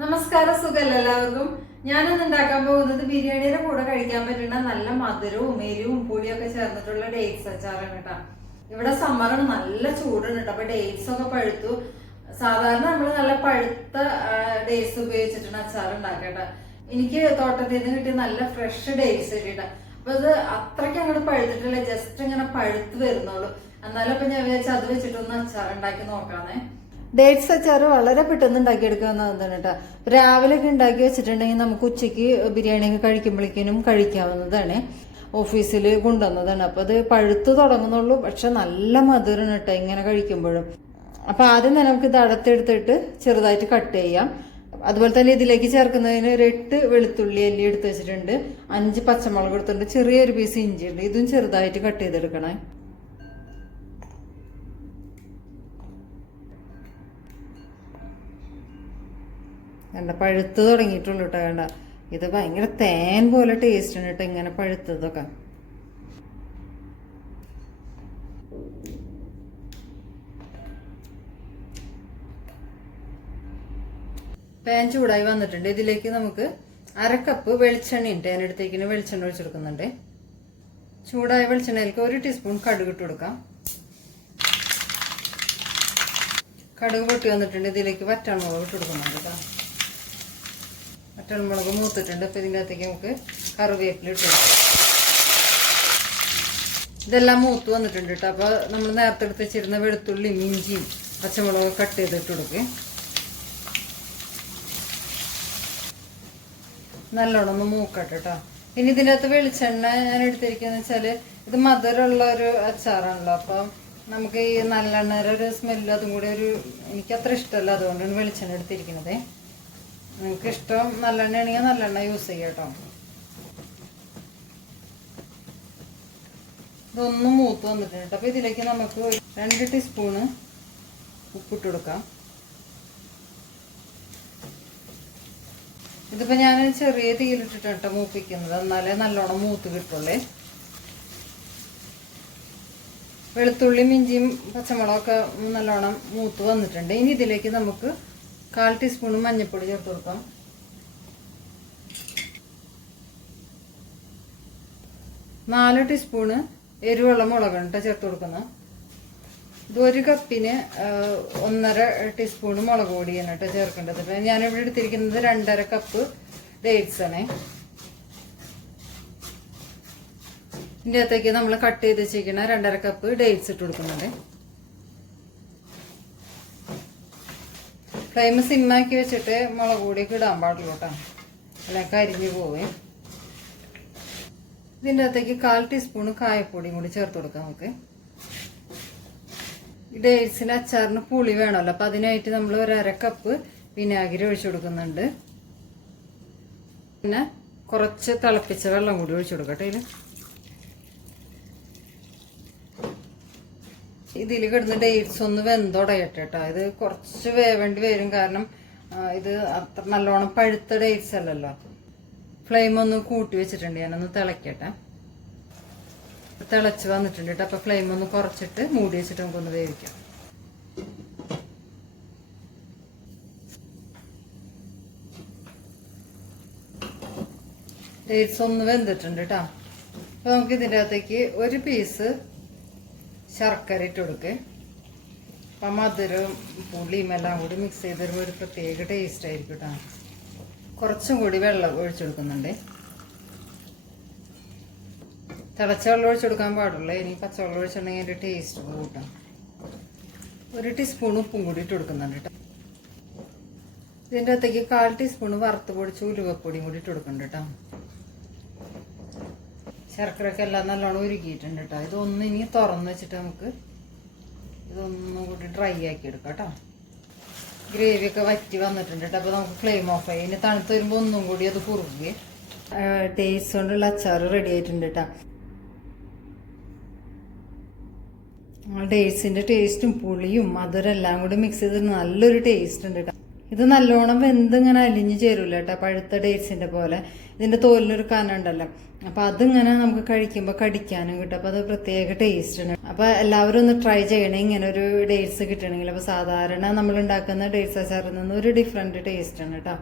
നമസ്കാരം സുഖല്ല എല്ലാവർക്കും? ഞാനിന്ന് ഉണ്ടാക്കാൻ പോകുന്നത് ബിരിയാണിയുടെ കൂടെ കഴിക്കാൻ പറ്റുന്ന നല്ല മധുരവും എരിവും പൊടിയൊക്കെ ചേർന്നിട്ടുള്ള ഡേറ്റ്സ് അച്ചാറാണ് കേട്ടോ. ഇവിടെ സമ്മറാണ് നല്ല ചൂടാണ് കേട്ടോ. അപ്പൊ ഡേറ്റ്സ് ഒക്കെ പഴുത്തു. സാധാരണ നമ്മൾ നല്ല പഴുത്ത ഡേറ്റ്സ് ഉപയോഗിച്ചിട്ടാണ് അച്ചാർ ഉണ്ടാക്കട്ടെ എനിക്ക് തോട്ടത്തിൽ നിന്ന് കിട്ടിയ നല്ല ഫ്രഷ് ഡേറ്റ്സ് കിട്ടിയിട്ട അപ്പൊ ഇത് അത്രയ്ക്ക് അങ്ങോട്ട് പഴുത്തിട്ടില്ല ജസ്റ്റ് ഇങ്ങനെ പഴുത്ത് വരുന്നുള്ളൂ. എന്നാലും അപ്പൊ ഞാൻ വിചാരിച്ചു അത് വെച്ചിട്ടൊന്ന് അച്ചാർ ഉണ്ടാക്കി നോക്കാന്നേ. ഡേറ്റ്സ് അച്ചാർ വളരെ പെട്ടെന്ന് ഉണ്ടാക്കിയെടുക്കാവുന്നതാണ് കേട്ടോ. രാവിലെ ഒക്കെ ഉണ്ടാക്കി വെച്ചിട്ടുണ്ടെങ്കിൽ നമുക്ക് ഉച്ചയ്ക്ക് ബിരിയാണി ഒക്കെ കഴിക്കുമ്പോഴേക്കിനും കഴിക്കാവുന്നതാണ്. ഓഫീസിൽ കൊണ്ടുവന്നതാണ്. അപ്പൊ അത് പഴുത്ത് തുടങ്ങുന്നുള്ളൂ. പക്ഷെ നല്ല മധുരം കേട്ടോ ഇങ്ങനെ കഴിക്കുമ്പോഴും. അപ്പൊ ആദ്യം തന്നെ നമുക്ക് ഇത് അടത്തെടുത്തിട്ട് ചെറുതായിട്ട് കട്ട് ചെയ്യാം. അതുപോലെ തന്നെ ഇതിലേക്ക് ചേർക്കുന്നതിന് ഒരു എട്ട് വെളുത്തുള്ളി അല്ലി എടുത്ത് വെച്ചിട്ടുണ്ട്. അഞ്ച് പച്ചമുളക് എടുത്തിട്ടുണ്ട്. ചെറിയൊരു പീസ് ഇഞ്ചി ഉണ്ട് ഇതും ചെറുതായിട്ട് കട്ട് ചെയ്തെടുക്കണേ. കണ്ട പഴുത്ത് തുടങ്ങിയിട്ടുള്ളൂ കേട്ടോ കണ്ട. ഇത് ഭയങ്കര തേൻ പോലെ ടേസ്റ്റ് ആണ് കേട്ടോ ഇങ്ങനെ പഴുത്തതൊക്കെ. പാൻ ചൂടായി വന്നിട്ടുണ്ട്. ഇതിലേക്ക് നമുക്ക് അര കപ്പ് വെളിച്ചെണ്ണ ഉണ്ട് ഞാൻ എടുത്തേക്കിന് വെളിച്ചെണ്ണ ഒഴിച്ചെടുക്കുന്നുണ്ട് ചൂടായ വെളിച്ചെണ്ണയിലേക്ക് ഒരു ടീസ്പൂൺ കടുക് ഇട്ട് കൊടുക്കാം. കടുക് പൊട്ടി വന്നിട്ടുണ്ട്. ഇതിലേക്ക് വറ്റൽമുളക് ഇട്ട് കൊടുക്കുന്നുണ്ട് കേട്ടോ. വറ്റൽമുളക് മൂത്തിട്ടുണ്ട്. അപ്പൊ ഇതിന്റെ അകത്തേക്ക് നമുക്ക് കറിവേപ്പില ഇട്ട് ഇതെല്ലാം മൂത്ത് വന്നിട്ടുണ്ട് കേട്ടോ. അപ്പൊ നമ്മൾ നേരത്തെ എടുത്ത് വെച്ചിരുന്ന വെളുത്തുള്ളിയും ഇഞ്ചിയും പച്ചമുളക് കട്ട് ചെയ്തിട്ട് കൊടുക്കുക നല്ലോണം ഒന്ന് മൂക്കട്ടെ കേട്ടോ. ഇനി ഇതിന്റെ അകത്ത് വെളിച്ചെണ്ണ ഞാൻ എടുത്തിരിക്കുന്നത് വെച്ചാൽ ഇത് മധുരമുള്ള ഒരു അച്ചാറാണല്ലോ. അപ്പം നമുക്ക് ഈ നല്ലെണ്ണയുടെ ഒരു സ്മെല്ല് അതും കൂടി ഒരു എനിക്കത്ര ഇഷ്ടമല്ല. അതുകൊണ്ടാണ് വെളിച്ചെണ്ണ എടുത്തിരിക്കുന്നത്. നിങ്ങൾക്ക് ഇഷ്ടം നല്ലെണ്ണ ആണെങ്കിൽ നല്ലെണ്ണ യൂസ് ചെയ്യാം കേട്ടോ. ഇതൊന്നും മൂത്ത് വന്നിട്ടുണ്ട് അപ്പൊ ഇതിലേക്ക് നമുക്ക് രണ്ട് ടീസ്പൂണ് ഉപ്പിട്ട് കൊടുക്കാം. ഇതിപ്പോ ഞാൻ ചെറിയ തീയിലിട്ടിട്ട് മൂപ്പിക്കുന്നത്. എന്നാലേ നല്ലോണം മൂത്ത് കിട്ടുള്ളേ. വെളുത്തുള്ളിയും ഇഞ്ചിയും പച്ചമുളകൊക്കെ നല്ലോണം മൂത്ത് വന്നിട്ടുണ്ട്. ഇനി ഇതിലേക്ക് നമുക്ക് കാൽ ടീസ്പൂൺ മഞ്ഞൾപ്പൊടി ചേർത്ത് കൊടുക്കാം. നാല് ടീസ്പൂണ് എരിവുള്ള മുളകാണ് കേട്ടോ ചേർത്ത് കൊടുക്കുന്നത് ഇത് ഒരു കപ്പിന് ഒന്നര ടീസ്പൂൺ മുളക് പൊടിയാണ് കേട്ടോ ചേർക്കേണ്ടത്. ഞാനിവിടെ എടുത്തിരിക്കുന്നത് രണ്ടര കപ്പ് ഡേറ്റ്സ് ആണ്. ഇതിന്റെ അകത്തേക്ക് നമ്മൾ കട്ട് ചെയ്ത് വെച്ചിരിക്കുന്ന രണ്ടര കപ്പ് ഡേറ്റ്സ് ഇട്ട് കൊടുക്കുന്നുണ്ട്. ഫ്ലെയിം സിമ്മാക്കി വെച്ചിട്ട് മുളക് പൊടിയൊക്കെ ഇടാൻ പാടുള്ളൂ കേട്ടോ. അല്ലെങ്കിൽ കരിഞ്ഞു പോവേ. ഇതിന്റെ അകത്തേക്ക് കാൽ ടീസ്പൂൺ കായപ്പൊടിയും കൂടി ചേർത്ത് കൊടുക്കാം നമുക്ക്. ഈ ഡേറ്റ്സിന് അച്ചാറിന് പുളി വേണമല്ലോ. അപ്പൊ അതിനായിട്ട് നമ്മൾ ഒരു അര കപ്പ് വിനാഗിരി ഒഴിച്ചു കൊടുക്കുന്നുണ്ട്. പിന്നെ കുറച്ച് തിളപ്പിച്ച വെള്ളം കൂടി ഒഴിച്ചു കൊടുക്കട്ടെ ഇതിൽ ഇതിൽ കിടന്ന് ഡേറ്റ്സ് ഒന്ന് വെന്തോടയട്ടെ കേട്ടോ ഇത് കുറച്ച് വേവേണ്ടി വരും കാരണം ഇത് അത്ര നല്ലോണം പഴുത്ത ഡേറ്റ്സ് അല്ലല്ലോ. ഫ്ലെയിം ഒന്ന് കൂട്ടി വെച്ചിട്ടുണ്ട്. ഞാനൊന്ന് തിളക്കട്ടെ. തിളച്ച് വന്നിട്ടുണ്ട് കേട്ടോ അപ്പൊ ഫ്ലെയിം ഒന്ന് കുറച്ചിട്ട് മൂടി വെച്ചിട്ട് നമുക്കൊന്ന് വേവിക്കാം. ഡേറ്റ്സ് ഒന്ന് വെന്തിട്ടുണ്ട് കേട്ടോ അപ്പൊ നമുക്ക് ഇതിന്റെ അകത്തേക്ക് ഒരു പീസ് ശർക്കര ഇട്ട് കൊടുക്കുക അപ്പം മധുരവും പുളിയും എല്ലാം കൂടി മിക്സ് ചെയ്ത് വരുമ്പോൾ ഒരു പ്രത്യേക ടേസ്റ്റ് ആയിരിക്കും കേട്ടോ കുറച്ചും കൂടി വെള്ളം ഒഴിച്ചു കൊടുക്കുന്നുണ്ട്. തിളച്ച വെള്ളം ഒഴിച്ചു കൊടുക്കാൻ പാടുള്ളൂ. ഇനി പച്ചവെള്ളം ഒഴിച്ചിട്ടുണ്ടെങ്കിൽ അതിന്റെ ടേസ്റ്റ് കൂട്ടാം ഒരു ടീസ്പൂൺ ഉപ്പും കൂടി ഇട്ട് കൊടുക്കുന്നുണ്ട് കേട്ടോ ഇതിന്റെ അകത്തേക്ക് കാൽ ടീസ്പൂൺ വറുത്ത് പൊടിച്ച് ഉലുവപ്പൊടിയും കൂടി ഇട്ട് കൊടുക്കുന്നുണ്ട് കേട്ടോ ശർക്കരയൊക്കെ എല്ലാം നല്ലോണം ഉരുക്കിയിട്ടുണ്ട് കേട്ടോ. ഇതൊന്ന് ഇനി തുറന്ന് വെച്ചിട്ട് നമുക്ക് ഇതൊന്നും കൂടി ഡ്രൈ ആക്കി എടുക്കാം കേട്ടോ. ഗ്രേവിയൊക്കെ വറ്റി വന്നിട്ടുണ്ട് കേട്ടോ. അപ്പോൾ നമുക്ക് ഫ്ലെയിം ഓഫ് ആയി. ഇനി തണുത്ത് വരുമ്പോൾ ഒന്നും കൂടി അത് കുറുകെ ടേസ്റ്റ് കൊണ്ടുള്ള അച്ചാർ റെഡി ആയിട്ടുണ്ട് കേട്ടോ. ഡേറ്റ്സിന്റെ ടേസ്റ്റും പുളിയും മധുരം എല്ലാം കൂടി മിക്സ് ചെയ്ത് നല്ലൊരു ടേസ്റ്റ് ഉണ്ട് കേട്ടോ. ഇത് നല്ലോണം വെന്ത് ഇങ്ങനെ അലിഞ്ഞു ചേരൂല കേട്ടോ പഴുത്ത ഡേറ്റ്സിന്റെ പോലെ. ഇതിന്റെ തോലിനൊരു കനുണ്ടല്ലോ അപ്പൊ അതിങ്ങനെ നമുക്ക് കഴിക്കുമ്പോൾ കടിക്കാനും കിട്ടും. അപ്പൊ അത് പ്രത്യേക ടേസ്റ്റ് ആണ്. അപ്പൊ എല്ലാവരും ഒന്ന് ട്രൈ ചെയ്യണേ. ഇങ്ങനെ ഒരു ഡേറ്റ്സ് കിട്ടണമെങ്കിൽ. അപ്പൊ സാധാരണ നമ്മൾ ഉണ്ടാക്കുന്ന ഡേറ്റ്സ് അച്ചാറിൽ നിന്ന് ഒരു ഡിഫറെന്റ് ടേസ്റ്റ് ആണ് കേട്ടോ